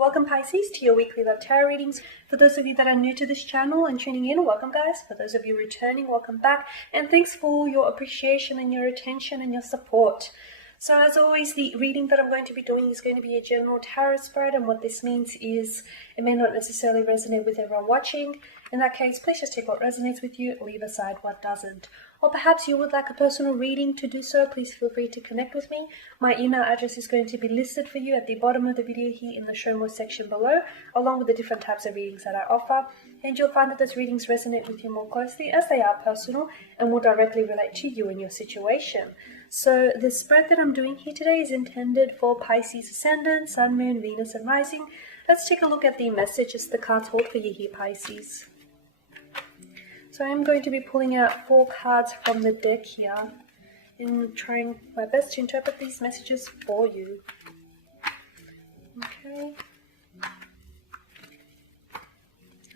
Welcome Pisces to your weekly love tarot readings. For those of you that are new to this channel and tuning in, welcome guys. For those of you returning, welcome back. And thanks for your appreciation and your attention and your support. So as always, the reading that I'm going to be doing is going to be a general tarot spread. And what this means is it may not necessarily resonate with everyone watching. In that case, please just take what resonates with you, leave aside what doesn't. Or perhaps you would like a personal reading. To do so, please feel free to connect with me. My email address is going to be listed for you at the bottom of the video here in the show more section below, along with the different types of readings that I offer. And you'll find that those readings resonate with you more closely as they are personal and will directly relate to you and your situation. So the spread that I'm doing here today is intended for Pisces Ascendant, Sun, Moon, Venus and Rising. Let's take a look at the messages the cards hold for you here, Pisces. So I'm going to be pulling out 4 cards from the deck here and trying my best to interpret these messages for you. Okay.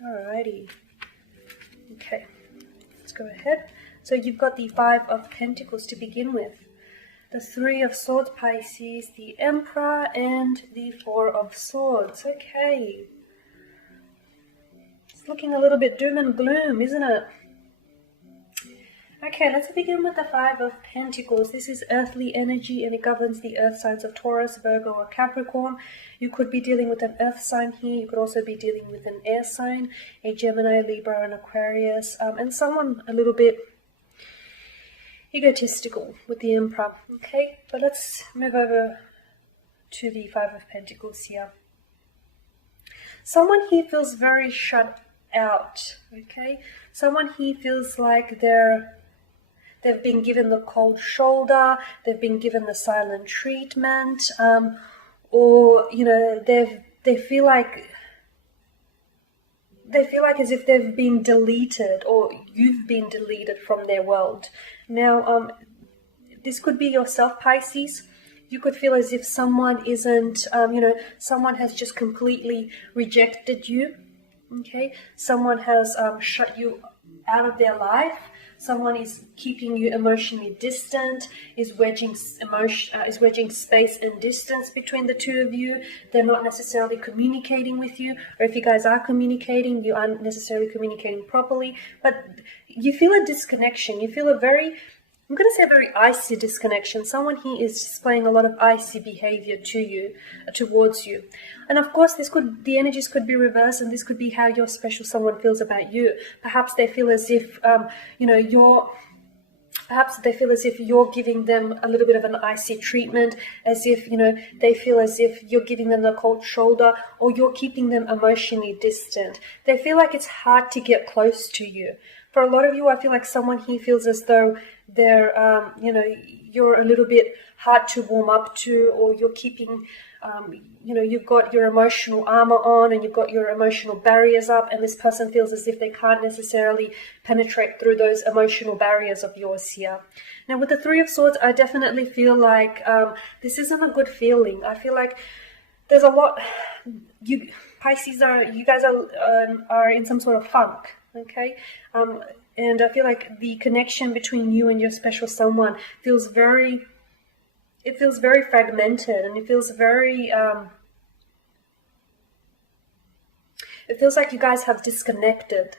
Alrighty. Okay, let's go ahead. So you've got the 5 of Pentacles to begin with, the 3 of Swords, Pisces, the Emperor, and the 4 of Swords. Okay. It's looking a little bit doom and gloom, isn't it? Okay, let's begin with the 5 of Pentacles. This is earthly energy and it governs the earth signs of Taurus, Virgo, or Capricorn. You could be dealing with an earth sign here. You could also be dealing with an air sign, a Gemini, Libra, and Aquarius, and someone a little bit egotistical with the Emperor. Okay, but let's move over to the 5 of Pentacles here. Someone here feels very shut out. Okay, someone here feels like they've been given the cold shoulder, they've been given the silent treatment, or you know, they feel like as if they've been deleted, or you've been deleted from their world. Now, this could be yourself, Pisces. You could feel as if someone isn't, someone has just completely rejected you. Okay, someone has shut you out of their life. Someone is keeping you emotionally distant, is wedging space and distance between the two of you. They're not necessarily communicating with you, or if you guys are communicating, you aren't necessarily communicating properly. But you feel a disconnection. You feel a very, I'm going to say a very icy disconnection. Someone here is displaying a lot of icy behavior to you, towards you. And of course, the energies could be reversed, and this could be how your special someone feels about you. Perhaps they feel as if, perhaps they feel as if you're giving them a little bit of an icy treatment, as if, they feel as if you're giving them the cold shoulder, or you're keeping them emotionally distant. They feel like it's hard to get close to you. For a lot of you, I feel like someone here feels as though they're, you're a little bit hard to warm up to, or you're keeping, you've got your emotional armor on and you've got your emotional barriers up, and this person feels as if they can't necessarily penetrate through those emotional barriers of yours here. Now, with the 3 of Swords, I definitely feel like this isn't a good feeling. I feel like there's a lot, you guys are in some sort of funk. Okay, and I feel like the connection between you and your special someone feels very fragmented, and it feels very, it feels like you guys have disconnected.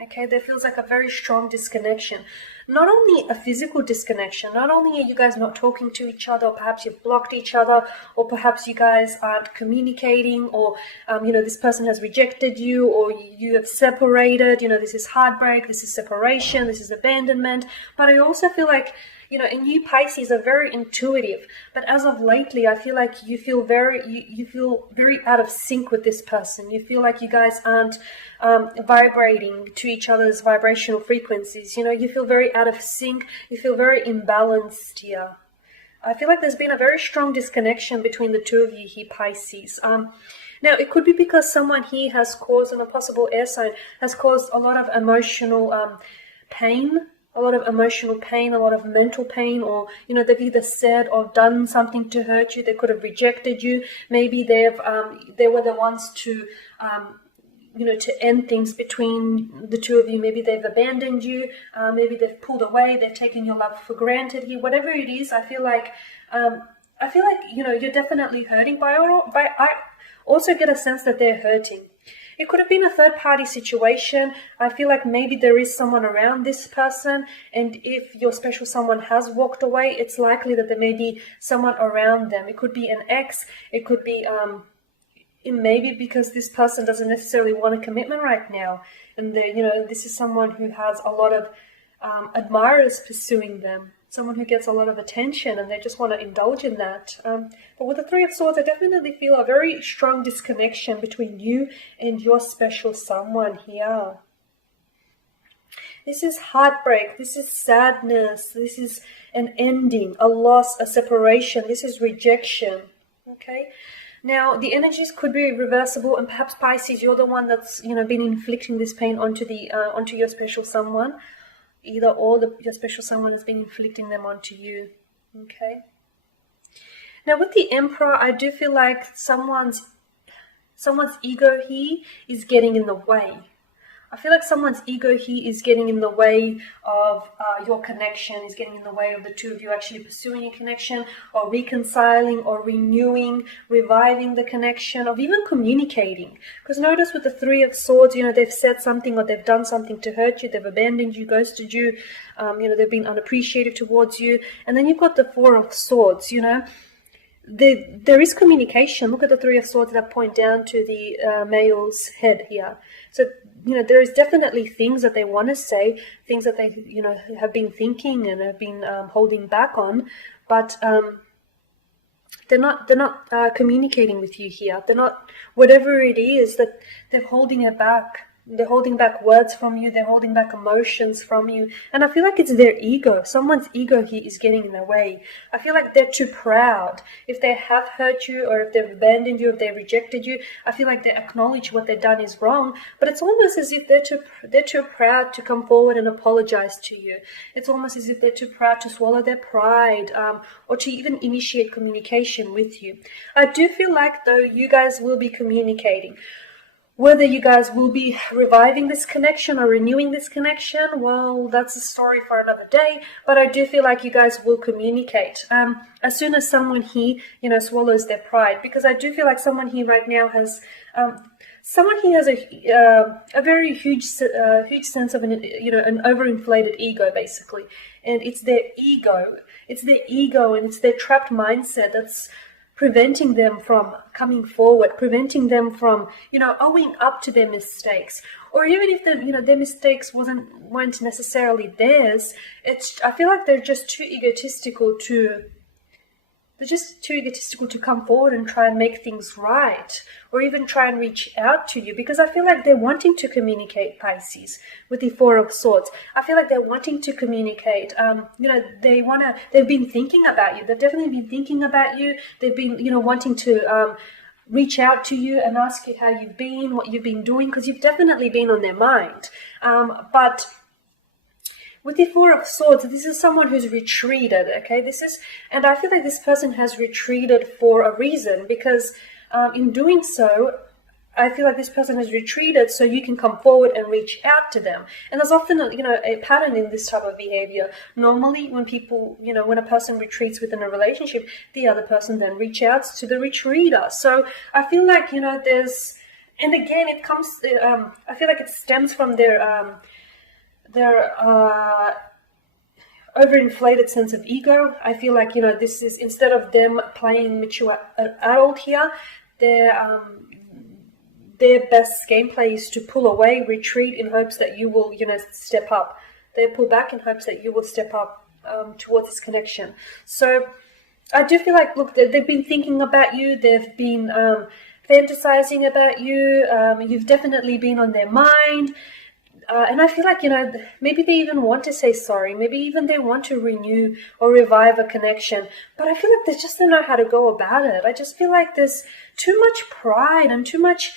Okay, there feels like a very strong disconnection. Not only a physical disconnection, not only are you guys not talking to each other, or perhaps you've blocked each other, or perhaps you guys aren't communicating, or, this person has rejected you, or you have separated. This is heartbreak, this is separation, this is abandonment. But I also feel like, and you Pisces are very intuitive, but as of lately, I feel like you feel very out of sync with this person. You feel like you guys aren't vibrating to each other's vibrational frequencies. You feel very out of sync. You feel very imbalanced here. I feel like there's been a very strong disconnection between the two of you here, Pisces. Now, it could be because someone here has caused, and a possible air sign, has caused a lot of emotional pain, a lot of mental pain, or, they've either said or done something to hurt you. They could have rejected you. Maybe they were the ones to, to end things between the two of you. Maybe they've abandoned you. Maybe they've pulled away. They've taken your love for granted here. Whatever it is, I feel like, you're definitely hurting by also get a sense that they're hurting. It could have been a third-party situation. I feel like maybe there is someone around this person, and if your special someone has walked away, it's likely that there may be someone around them. It could be an ex. It could be it may be because this person doesn't necessarily want a commitment right now, and this is someone who has a lot of admirers pursuing them. Someone who gets a lot of attention and they just want to indulge in that. But with the Three of Swords, I definitely feel a very strong disconnection between you and your special someone here. This is heartbreak. This is sadness. This is an ending, a loss, a separation. This is rejection. Okay? Now, the energies could be reversible, and perhaps Pisces, you're the one that's been inflicting this pain onto your special someone. Either or, your special someone has been inflicting them onto you. Okay. Now with the Emperor, I do feel like someone's ego here is getting in the way. I feel like someone's ego here is getting in the way of your connection, is getting in the way of the two of you actually pursuing a connection, or reconciling, or renewing, reviving the connection, or even communicating. Because notice with the Three of Swords, they've said something or they've done something to hurt you, they've abandoned you, ghosted you, they've been unappreciative towards you. And then you've got the Four of Swords, there is communication. Look at the Three of Swords that point down to the male's head here. So, there is definitely things that they want to say, things that they, have been thinking and have been holding back on, but they're not communicating with you here. They're not, whatever it is that they're holding it back. They're holding back words from you. They're holding back emotions from you. And I feel like it's their ego. Someone's ego here is getting in their way. I feel like they're too proud. If they have hurt you, or if they've abandoned you, if they rejected you, I feel like they acknowledge what they've done is wrong. But it's almost as if they're too proud to come forward and apologize to you. It's almost as if they're too proud to swallow their pride, or to even initiate communication with you. I do feel like, though, you guys will be communicating. Whether you guys will be reviving this connection or renewing this connection, well, that's a story for another day. But I do feel like you guys will communicate as soon as someone here, swallows their pride. Because I do feel like someone here right now has, a very huge sense of an overinflated ego, basically. And it's their ego. It's their ego, and it's their trapped mindset that's preventing them from coming forward, preventing them from, owing up to their mistakes. Or even if their mistakes weren't necessarily theirs, I feel like they're just too egotistical to come forward and try and make things right, or even try and reach out to you, because I feel like they're wanting to communicate, Pisces, with the Four of Swords. I feel like they're wanting to communicate. They've been thinking about you. They've definitely been thinking about you. They've been, wanting to reach out to you and ask you how you've been, what you've been doing, because you've definitely been on their mind. But with the Four of Swords, this is someone who's retreated, okay? And I feel like this person has retreated for a reason, because in doing so, I feel like this person has retreated so you can come forward and reach out to them. And there's often a pattern in this type of behavior. Normally, when when a person retreats within a relationship, the other person then reaches out to the retreater. So I feel like, there's, and again, it comes, I feel like it stems from their overinflated sense of ego. I feel like, this is, instead of them playing mature adult here, their best gameplay is to pull away, retreat in hopes that you will, step up. They pull back in hopes that you will step up towards this connection. So I do feel like, look, they've been thinking about you. They've been fantasizing about you. You've definitely been on their mind. And I feel like, maybe they even want to say sorry. Maybe even they want to renew or revive a connection. But I feel like they just don't know how to go about it. I just feel like there's too much pride and too much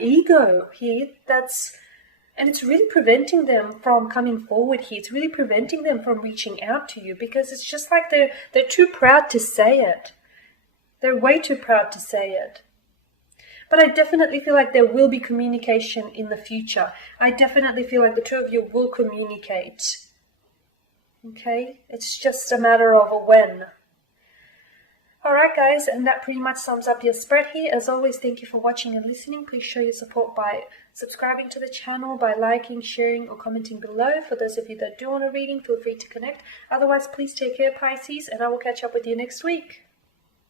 ego here. And it's really preventing them from coming forward here. It's really preventing them from reaching out to you, because it's just like they're too proud to say it. They're way too proud to say it. But I definitely feel like there will be communication in the future. I definitely feel like the two of you will communicate. Okay? It's just a matter of a when. Alright guys, and that pretty much sums up your spread here. As always, thank you for watching and listening. Please show your support by subscribing to the channel, by liking, sharing or commenting below. For those of you that do want a reading, feel free to connect. Otherwise, please take care, Pisces, and I will catch up with you next week.